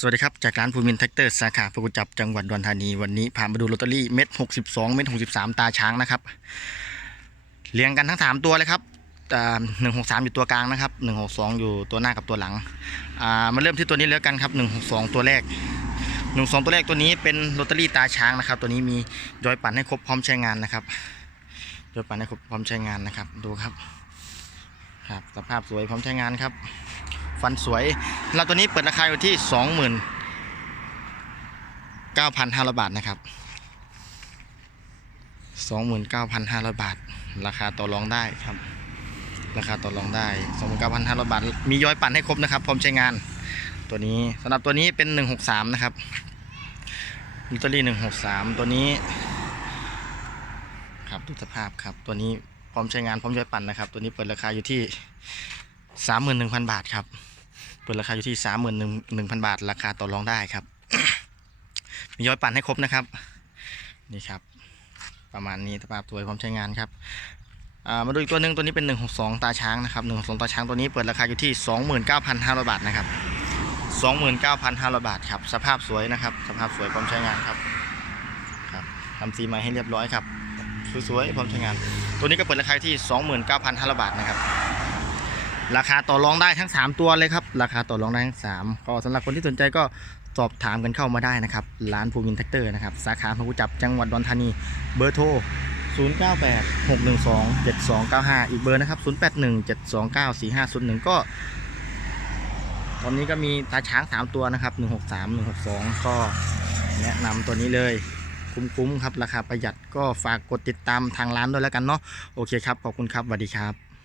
สวัสดีครับ จากร้านภูมินแท็กเตอร์สาขาพกุจับจังหวัดอุรธานี วันนี้พามาดูลอตเตอรี่เม็ด62เม็ด63ตาช้างนะครับ เรียงกันทั้ง3ตัวเลยครับหนึ่งหกสามอยู่ตัวกลางนะครับหนึ่งหกสองอยู่ตัวหน้ากับตัวหลังอ่ามาเริ่มที่ตัวนี้แล้วกันครับหนึ่งหกสองตัวแรกหนึ่งสองตัวแรกตัวนี้เป็นลอตเตอรี่ตาช้างนะครับ ตัวนี้มียอยปั่นให้ครบพร้อมใช้งานนะครับยอยปั่นให้ครบพร้อมใช้งานนะครับ ดูครับครับสภาพสวยพร้อมใช้งานครับ ฟันสวยเราตัวนี้เปิดราคาอยู่ที่สองหมื่นเก้าพันห้าร้อยบาทนะครับสองหมื่นเก้าพันห้าร้อยบาท ราคาต่อรองได้ครับ ราคาต่อรองได้สองหมื่นเก้าพันห้าร้อยบาท มีย้อยปั่นให้ครบนะครับ พร้อมใช้งาน ตัวนี้สำหรับตัวนี้เป็นหนึ่งหกสามนะครับลอตเตอรี่หนึ่งหกสามตัวนี้ ครับดูสภาพครับ ตัวนี้พร้อมใช้งานพร้อมย้อยปั่นนะครับ ตัวนี้เปิดราคาอยู่ที่สามหมื่นหนึ่งพันบาทครับ เปิดราคาอยู่ที่สามหมื่นหนึ่งหนึ่งพันบาท ราคาต่อรองได้ครับ มีย้อยปั่นให้ครบนะครับ นี่ครับ ประมาณนี้สภาพสวยพร้อมใช้งานครับมาดูอีกตัวหนึ่งตัวนี้เป็น 162 ตาช้างนะครับ162ตาช้างตัวนี้เปิดราคาอยู่ที่ 29,500 บาทนะครับ 29,500 บาทครับ สภาพสวยนะครับ สภาพสวยพร้อมใช้งานครับครับทำสีใหม่ให้เรียบร้อยครับ สวยๆพร้อมใช้งาน ตัวนี้ก็เปิดราคาอยู่ที่ 29,500 บาทนะครับ ราคาต่อรองได้ทั้ง 3 ตัวเลยครับ ราคาต่อรองได้ทั้ง3ก็สำหรับคนที่สนใจก็สอบถามกันเข้ามาได้นะครับ ร้านภูมินแท็กเตอร์นะครับ สาขาพกุจับจังหวัดอุดรธานี เบอร์โทร 098 612 7295 อีกเบอร์นะครับ 081 729 4501 ก็ ตอนนี้ก็มีตาช้าง 3 ตัวนะครับ 163 162 ก็แนะนำตัวนี้เลยคุ้มๆครับ ราคาประหยัดก็ฝากกดติดตามทางร้านด้วยแล้วกันเนาะโอเคครับ ขอบคุณครับสวัสดีครับ